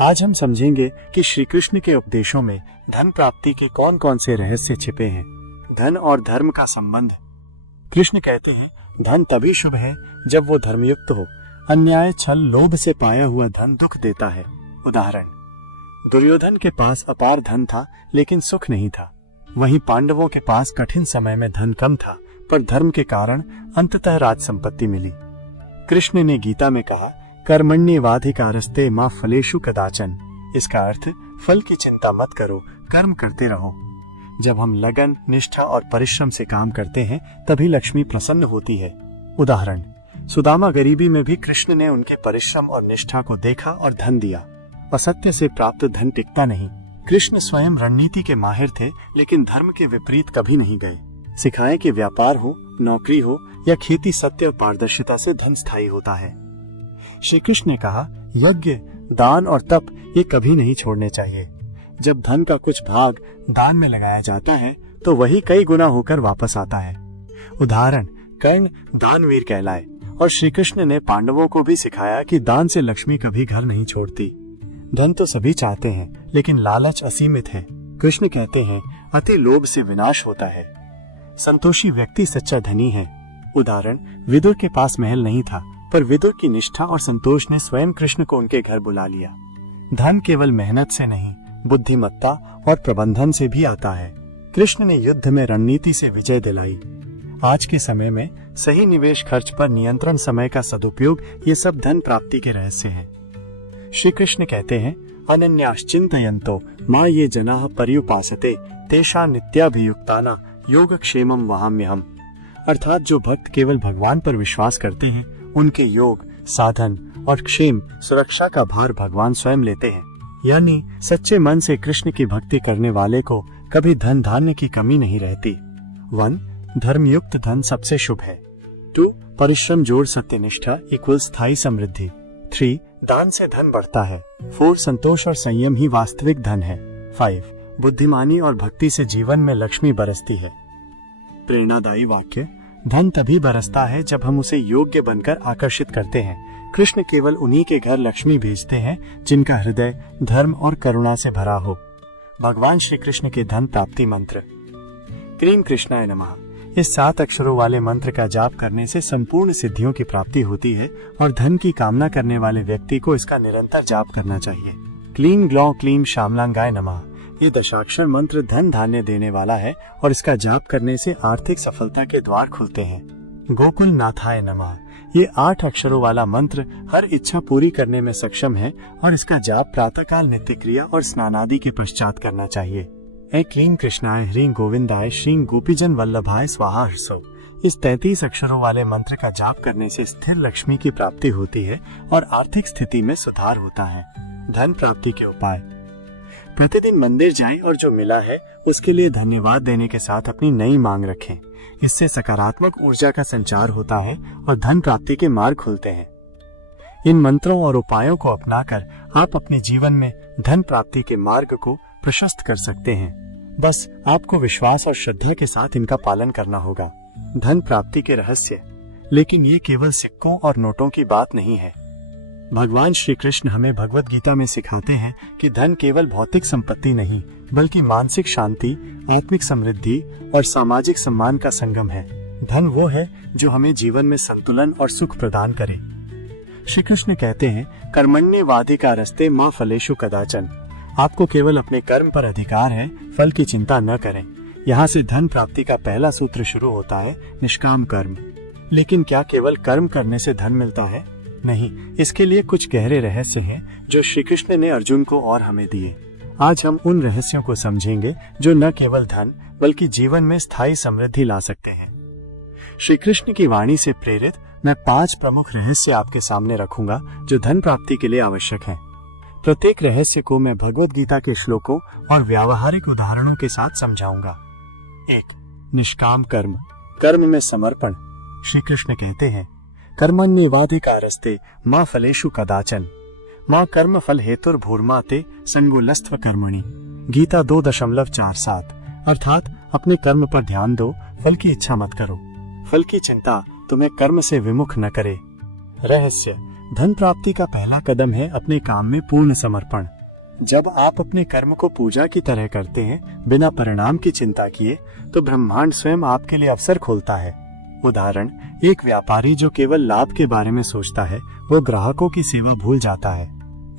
आज हम समझेंगे कि श्री कृष्ण के उपदेशों में धन प्राप्ति के कौन कौन से रहस्य छिपे हैं। धन और धर्म का संबंध। कृष्ण कहते हैं, धन तभी शुभ है जब वो धर्मयुक्त हो। अन्याय, छल, लोभ से पाया हुआ धन दुख देता है। उदाहरण, दुर्योधन के पास अपार धन था लेकिन सुख नहीं था। वहीं पांडवों के पास कठिन समय में धन कम था पर धर्म के कारण अंततः राज संपत्ति मिली। कृष्ण ने गीता में कहा, कर्मण्येवाधिकारस्ते मा फलेषु कदाचन। इसका अर्थ फल की चिंता मत करो, कर्म करते रहो। जब हम लगन, निष्ठा और परिश्रम से काम करते हैं तभी लक्ष्मी प्रसन्न होती है। उदाहरण, सुदामा गरीबी में भी कृष्ण ने उनके परिश्रम और निष्ठा को देखा और धन दिया। असत्य से प्राप्त धन टिकता नहीं। कृष्ण स्वयं रणनीति के माहिर थे लेकिन धर्म के विपरीत कभी नहीं गए। सिखाएं कि व्यापार हो, नौकरी हो या खेती, सत्य और पारदर्शिता से धन स्थायी होता है। श्री कृष्ण ने कहा, यज्ञ, दान और तप ये कभी नहीं छोड़ने चाहिए। जब धन का कुछ भाग दान में लगाया जाता है तो वही कई गुना होकर वापस आता है। उदाहरण, कर्ण दानवीर कहलाए और श्री कृष्ण ने पांडवों को भी सिखाया कि दान से लक्ष्मी कभी घर नहीं छोड़ती। धन तो सभी चाहते हैं लेकिन लालच असीमित है। कृष्ण कहते हैं, अति लोभ से विनाश होता है। संतोषी व्यक्ति सच्चा धनी है। उदाहरण, विदुर के पास महल नहीं था पर विदुर की निष्ठा और संतोष ने स्वयं कृष्ण को उनके घर बुला लिया। धन केवल मेहनत से नहीं, बुद्धिमत्ता और प्रबंधन से भी आता है। कृष्ण ने युद्ध में रणनीति से विजय दिलाई। आज के समय में सही निवेश, खर्च पर नियंत्रण, समय का सदुपयोग, ये सब धन प्राप्ति के रहस्य हैं। श्री कृष्ण कहते हैं, अनन्याश्चिन्तयन्तो मा ये जनाः पर्युपासते तेषा नित्याभियुक्ताना योगक्षेमं वहाम्यहम्। अर्थात जो भक्त केवल भगवान पर विश्वास करते हैं उनके योग, साधन और क्षेम, सुरक्षा का भार भगवान स्वयं लेते हैं। यानी सच्चे मन से कृष्ण की भक्ति करने वाले को कभी धन धान्य की कमी नहीं रहती। 1. धर्मयुक्त धन सबसे शुभ है। 2. परिश्रम जोड़ सत्यनिष्ठा इक्वल स्थायी समृद्धि। 3. दान से धन बढ़ता है। 4. संतोष और संयम ही वास्तविक धन है। 5. बुद्धिमानी और भक्ति से जीवन में लक्ष्मी बरसती है। प्रेरणादायी वाक्य, धन तभी बरसता है जब हम उसे योग्य बनकर आकर्षित करते हैं। कृष्ण केवल उन्हीं के घर लक्ष्मी भेजते हैं जिनका हृदय धर्म और करुणा से भरा हो। भगवान श्री कृष्ण के धन प्राप्ति मंत्र। क्लीं कृष्णाय नमः। इस 7 अक्षरों वाले मंत्र का जाप करने से संपूर्ण सिद्धियों की प्राप्ति होती है और धन की कामना करने वाले व्यक्ति को इसका निरंतर जाप करना चाहिए। क्लीं ग्लौं क्लीं श्यामलांगाय नमः। ये दशाक्षर मंत्र धन धान्य देने वाला है और इसका जाप करने से आर्थिक सफलता के द्वार खुलते हैं। गोकुल नाथाय नमः। ये 8 अक्षरों वाला मंत्र हर इच्छा पूरी करने में सक्षम है और इसका जाप प्रातःकाल नित्य क्रिया और स्नानादि के पश्चात करना चाहिए। ऐ क्लीं कृष्णाय ह्रीं गोविंदाय श्रीं गोपीजन वल्लभाय स्वाहा ह्रसौ। इस 33 अक्षरों वाले मंत्र का जाप करने से स्थिर लक्ष्मी की प्राप्ति होती है और आर्थिक स्थिति में सुधार होता है। धन प्राप्ति के उपाय। प्रतिदिन मंदिर जाएं और जो मिला है उसके लिए धन्यवाद देने के साथ अपनी नई मांग रखें। इससे सकारात्मक ऊर्जा का संचार होता है और धन प्राप्ति के मार्ग खुलते हैं। इन मंत्रों और उपायों को अपनाकर आप अपने जीवन में धन प्राप्ति के मार्ग को प्रशस्त कर सकते हैं। बस आपको विश्वास और श्रद्धा के साथ इनका पालन करना होगा। धन प्राप्ति के रहस्य। लेकिन ये केवल सिक्कों और नोटों की बात नहीं है। भगवान श्री कृष्ण हमें भगवत गीता में सिखाते हैं कि धन केवल भौतिक संपत्ति नहीं बल्कि मानसिक शांति, आत्मिक समृद्धि और सामाजिक सम्मान का संगम है। धन वो है जो हमें जीवन में संतुलन और सुख प्रदान करे। श्री कृष्ण कहते हैं, कर्मण्येवाधिकारस्ते मा फलेषु कदाचन। आपको केवल अपने कर्म पर अधिकार है, फल की चिंता न करें। यहाँ से धन प्राप्ति का पहला सूत्र शुरू होता है, निष्काम कर्म। लेकिन क्या केवल कर्म करने से धन मिलता है? नहीं, इसके लिए कुछ गहरे रहस्य हैं जो श्री कृष्ण ने अर्जुन को और हमें दिए। आज हम उन रहस्यों को समझेंगे जो न केवल धन बल्कि जीवन में स्थायी समृद्धि ला सकते हैं। श्री कृष्ण की वाणी से प्रेरित मैं 5 प्रमुख रहस्य आपके सामने रखूंगा जो धन प्राप्ति के लिए आवश्यक हैं। प्रत्येक रहस्य को मैं भगवत गीता के श्लोकों और व्यावहारिक उदाहरणों के साथ समझाऊंगा। 1. निष्काम कर्म। कर्म में समर्पण। श्री कृष्ण कहते हैं, कर्मण्येवाधिकारस्ते मा फलेषु कदाचन। मां कर्म फल हेतुर्भूर्मा ते संगोलस्त्व कर्मणि। गीता 2.47। अर्थात अपने कर्म पर ध्यान दो, फल की इच्छा मत करो। फल की चिंता तुम्हें कर्म से विमुख न करे। रहस्य, धन प्राप्ति का पहला कदम है अपने काम में पूर्ण समर्पण। जब आप अपने कर्म को पूजा की तरह करते हैं बिना परिणाम की चिंता किए, तो ब्रह्मांड स्वयं आपके लिए अवसर खोलता है। उदाहरण, एक व्यापारी जो केवल लाभ के बारे में सोचता है वो ग्राहकों की सेवा भूल जाता है,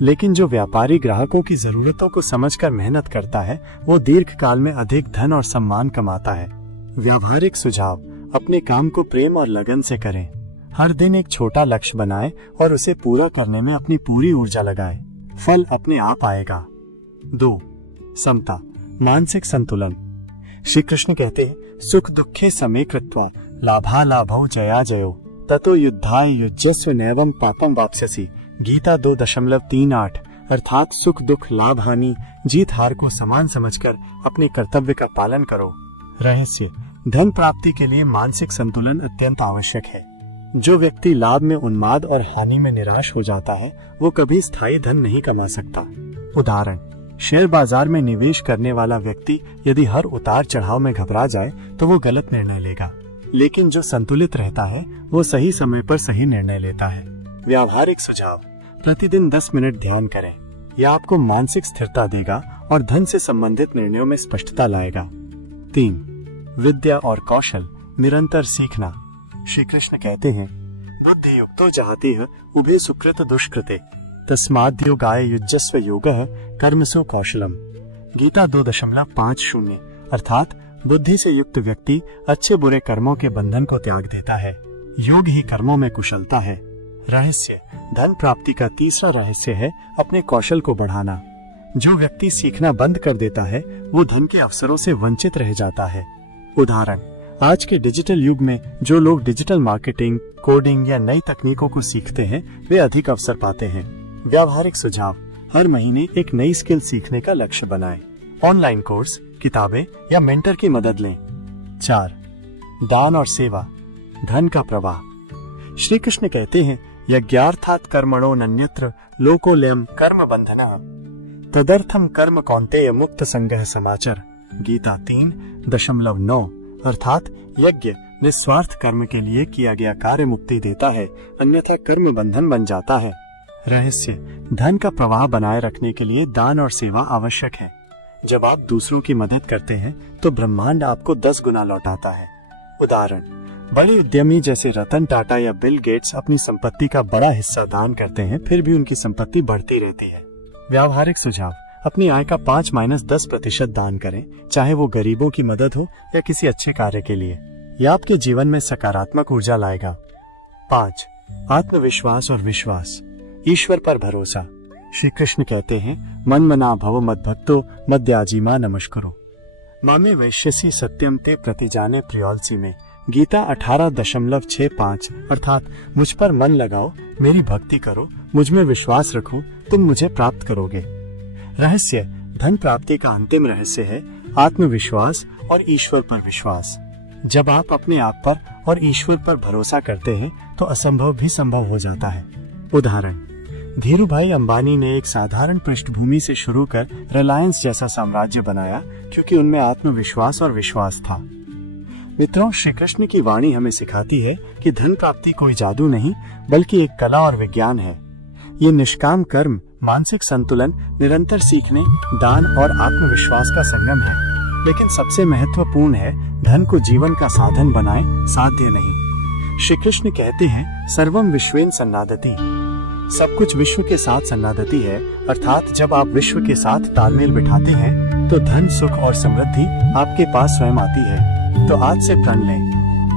लेकिन जो व्यापारी ग्राहकों की जरूरतों को समझकर मेहनत करता है वो दीर्घ काल में अधिक धन और सम्मान कमाता है। व्यावहारिक सुझाव, अपने काम को प्रेम और लगन से करें। हर दिन एक छोटा लक्ष्य बनाएं और उसे पूरा करने में अपनी पूरी ऊर्जा लगाएं। फल अपने आप आएगा। 2. समता, मानसिक संतुलन। श्री कृष्ण कहते हैं, सुख दुखे समे कृत्वा लाभा लाभौ जया जयो ततो युद्धाय युज्यस्व नैवं पापम वाप्स्यसि। गीता 2.38। अर्थात सुख दुख लाभ हानि जीत हार को समान समझकर अपने कर्तव्य का पालन करो। रहस्य, धन प्राप्ति के लिए मानसिक संतुलन अत्यंत आवश्यक है। जो व्यक्ति लाभ में उन्माद और हानि में निराश हो जाता है वो कभी स्थायी धन नहीं कमा सकता। उदाहरण, शेयर बाजार में निवेश करने वाला व्यक्ति यदि हर उतार चढ़ाव में घबरा जाए तो वो गलत निर्णय लेगा, लेकिन जो संतुलित रहता है वो सही समय पर सही निर्णय लेता है। व्यावहारिक सुझाव, प्रतिदिन 10 मिनट ध्यान करें। यह आपको मानसिक स्थिरता देगा और धन से संबंधित निर्णयों में स्पष्टता लाएगा। 3. विद्या और कौशल, निरंतर सीखना। श्री कृष्ण कहते हैं, बुद्धि युक्तो जहातिह उभे सुकृत दुष्कृते तस्माद् योगाय युज्यस्व योगः कर्मसु कौशलम। गीता 2.50। अर्थात बुद्धि से युक्त व्यक्ति अच्छे बुरे कर्मों के बंधन को त्याग देता है। योग ही कर्मों में कुशलता है। रहस्य, धन प्राप्ति का तीसरा रहस्य है अपने कौशल को बढ़ाना। जो व्यक्ति सीखना बंद कर देता है वो धन के अवसरों से वंचित रह जाता है। उदाहरण, आज के डिजिटल युग में जो लोग डिजिटल मार्केटिंग, कोडिंग या नई तकनीकों को सीखते हैं वे अधिक अवसर पाते हैं। व्यावहारिक सुझाव, हर महीने एक नई स्किल सीखने का लक्ष्य बनाएं। ऑनलाइन कोर्स, किताबें या मेंटर की मदद लें। 4. दान और सेवा, धन का प्रवाह। श्री कृष्ण कहते हैं, यज्ञार्थात् कर्मणो नन्यत्र लोकोलयम कर्म बंधनः तदर्थम कर्म कौन्तेय मुक्त संगः समाचर। गीता 3.9। अर्थात यज्ञ निस्वार्थ कर्म के लिए किया गया कार्य मुक्ति देता है, अन्यथा कर्म बंधन बन जाता है। रहस्य, धन का प्रवाह बनाए रखने के लिए दान और सेवा आवश्यक है। जब आप दूसरों की मदद करते हैं तो ब्रह्मांड आपको 10 गुना लौटाता है। उदाहरण, बड़े उद्यमी जैसे रतन टाटा या बिल गेट्स अपनी संपत्ति का बड़ा हिस्सा दान करते हैं, फिर भी उनकी संपत्ति बढ़ती रहती है। व्यावहारिक सुझाव, अपनी आय का 5-10% दान करें, चाहे वो गरीबों की मदद हो या किसी अच्छे कार्य के लिए। यह आपके जीवन में सकारात्मक ऊर्जा लाएगा। 5. आत्मविश्वास और विश्वास, ईश्वर पर भरोसा। श्री कृष्ण कहते हैं, मन मना भव मद्भक्तो मद्याजीमा नमस्करो मामे वैश्यसी सत्यम ते प्रतिजाने प्रियोलसी में। गीता 18.65। अर्थात मुझ पर मन लगाओ, मेरी भक्ति करो, मुझ में विश्वास रखो, तुम मुझे प्राप्त करोगे। रहस्य, धन प्राप्ति का अंतिम रहस्य है आत्मविश्वास और ईश्वर पर विश्वास। जब आप अपने आप पर और ईश्वर पर भरोसा करते हैं तो असंभव भी संभव हो जाता है। उदाहरण, धीरूभाई अंबानी ने एक साधारण पृष्ठभूमि से शुरू कर रिलायंस जैसा साम्राज्य बनाया क्योंकि उनमें आत्मविश्वास और विश्वास था। मित्रों, श्री कृष्ण की वाणी हमें सिखाती है कि धन प्राप्ति कोई जादू नहीं बल्कि एक कला और विज्ञान है। ये निष्काम कर्म, मानसिक संतुलन, निरंतर सीखने, दान और आत्मविश्वास का संगम है। लेकिन सबसे महत्वपूर्ण है धन को जीवन का साधन बनाए, साध्य नहीं। श्री कृष्ण कहते हैं, सर्वम विश्वेन सन्नादति। सब कुछ विश्व के साथ सन्नादति है, अर्थात जब आप विश्व के साथ तालमेल बिठाते हैं तो धन, सुख और समृद्धि आपके पास स्वयं आती है। तो आज से प्रण लें।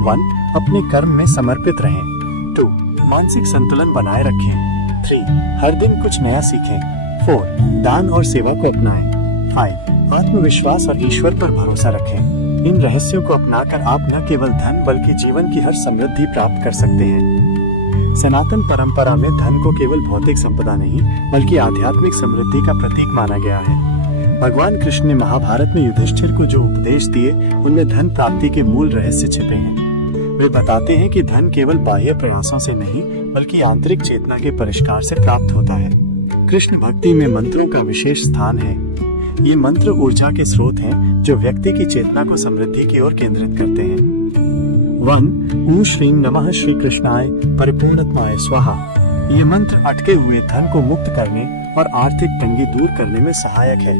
1. अपने कर्म में समर्पित रहें। 2. मानसिक संतुलन बनाए रखें। 3. हर दिन कुछ नया सीखें। 4. दान और सेवा को अपनाएं। 5. आत्मविश्वास और ईश्वर पर भरोसा रखें। इन रहस्यों को अपनाकर आप न केवल धन बल्कि जीवन की हर समृद्धि प्राप्त कर सकते हैं। सनातन परंपरा में धन को केवल भौतिक संपदा नहीं बल्कि आध्यात्मिक समृद्धि का प्रतीक माना गया है। भगवान कृष्ण ने महाभारत में युधिष्ठिर को जो उपदेश दिए उनमें धन प्राप्ति के मूल रहस्य छिपे हैं। वे बताते हैं कि धन केवल बाह्य प्रयासों से नहीं बल्कि आंतरिक चेतना के परिष्कार से प्राप्त होता है। कृष्ण भक्ति में मंत्रों का विशेष स्थान है। ये मंत्र ऊर्जा के स्रोत हैं जो व्यक्ति की चेतना को समृद्धि की ओर केंद्रित करते हैं। 1. ॐ श्रीं नमः श्री कृष्णाय परिपूर्णात्माय स्वाहा। ये मंत्र अटके हुए धन को मुक्त करने और आर्थिक तंगी दूर करने में सहायक है।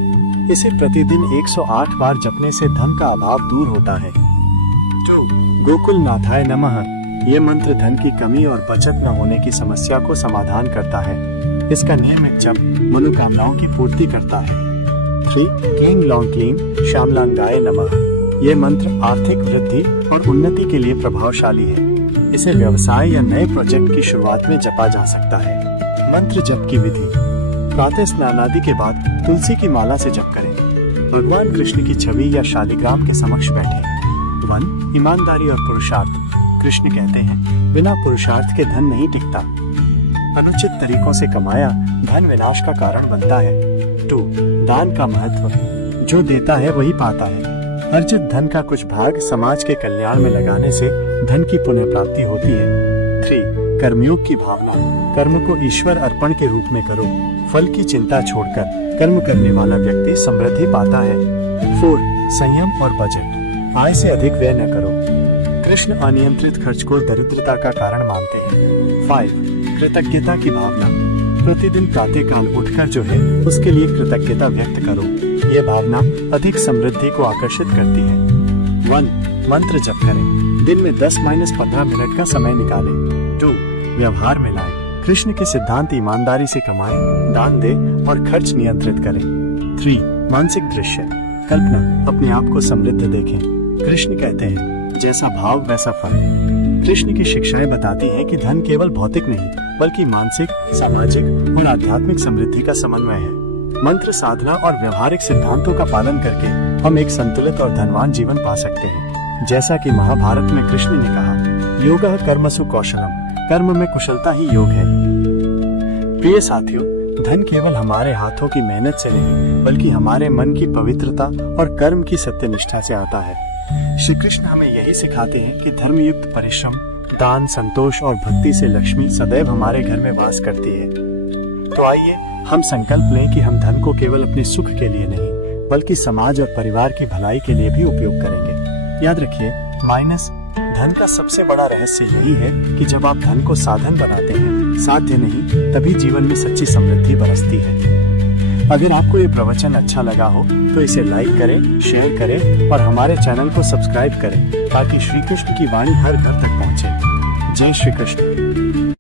इसे प्रतिदिन 108 बार जपने से धन का अभाव दूर होता है। 2. गोकुलनाथाय नमः। ये मंत्र धन की कमी और बचत न होने की समस्या को समाधान करता है। इसका नियमित जप मनोकामनाओं की पूर्ति करता है। 3. क्लीं लौं क्लीं श्यामलांगाय नमः। ये मंत्र आर्थिक वृद्धि और उन्नति के लिए प्रभावशाली है। इसे व्यवसाय या नए प्रोजेक्ट की शुरुआत में जपा जा सकता है। मंत्र जप की विधि। प्रातः स्नान आदि के बाद तुलसी की माला से जप करें। भगवान कृष्ण की छवि या शालिग्राम के समक्ष बैठें। 1. ईमानदारी और पुरुषार्थ। कृष्ण कहते हैं, बिना पुरुषार्थ के धन नहीं टिकता। अनुचित तरीकों से कमाया धन विनाश का कारण बनता है। 2. दान का महत्व। जो देता है वही पाता है। अर्जित धन का कुछ भाग समाज के कल्याण में लगाने से धन की पुण्य प्राप्ति होती है। 3. कर्मयोग की भावना। कर्म को ईश्वर अर्पण के रूप में करो। फल की चिंता छोड़कर कर्म करने वाला व्यक्ति समृद्धि पाता है। 4. संयम और बजट। आय से अधिक व्यय न करो। कृष्ण अनियंत्रित खर्च को दरिद्रता का कारण मानते हैं। 5. कृतज्ञता की भावना। प्रतिदिन प्रातःकाल उठकर जो है उसके लिए कृतज्ञता व्यक्त करो। ये भावना अधिक समृद्धि को आकर्षित करती है। 1. मंत्र जप करें। दिन में 10-15 मिनट का समय निकालें। 2. व्यवहार में लाएं। कृष्ण के सिद्धांत ईमानदारी से कमाएं, दान दें और खर्च नियंत्रित करें। 3. मानसिक दृश्य। कल्पना, अपने आप को समृद्ध देखें। कृष्ण कहते हैं, जैसा भाव वैसा फल। कृष्ण की शिक्षाएं बताती हैं कि धन केवल भौतिक नहीं बल्कि मानसिक, सामाजिक और आध्यात्मिक समृद्धि का समन्वय है। मंत्र साधना और व्यवहारिक सिद्धांतों का पालन करके हम एक संतुलित और धनवान जीवन पा सकते हैं। जैसा कि महाभारत में कृष्ण ने कहा, योगः कर्मसु कौशलम। कर्म में कुशलता ही योग है। प्रिय साथियों, धन केवल हमारे हाथों की मेहनत से नहीं बल्कि हमारे मन की पवित्रता और कर्म की सत्यनिष्ठा से आता है। श्री कृष्ण हमें यही सिखाते हैं कि धर्मयुक्त परिश्रम, दान, संतोष और भक्ति से लक्ष्मी सदैव हमारे घर में वास करती है। तो आइए हम संकल्प लें कि हम धन को केवल अपने सुख के लिए नहीं बल्कि समाज और परिवार की भलाई के लिए भी उपयोग करेंगे। याद रखिए, धन का सबसे बड़ा रहस्य यही है कि जब आप धन को साधन बनाते हैं, साध्य नहीं, तभी जीवन में सच्ची समृद्धि बरसती है। अगर आपको ये प्रवचन अच्छा लगा हो तो इसे लाइक करें, शेयर करें और हमारे चैनल को सब्सक्राइब करें ताकि श्री कृष्ण की वाणी हर घर तक पहुंचे। जय श्री कृष्ण।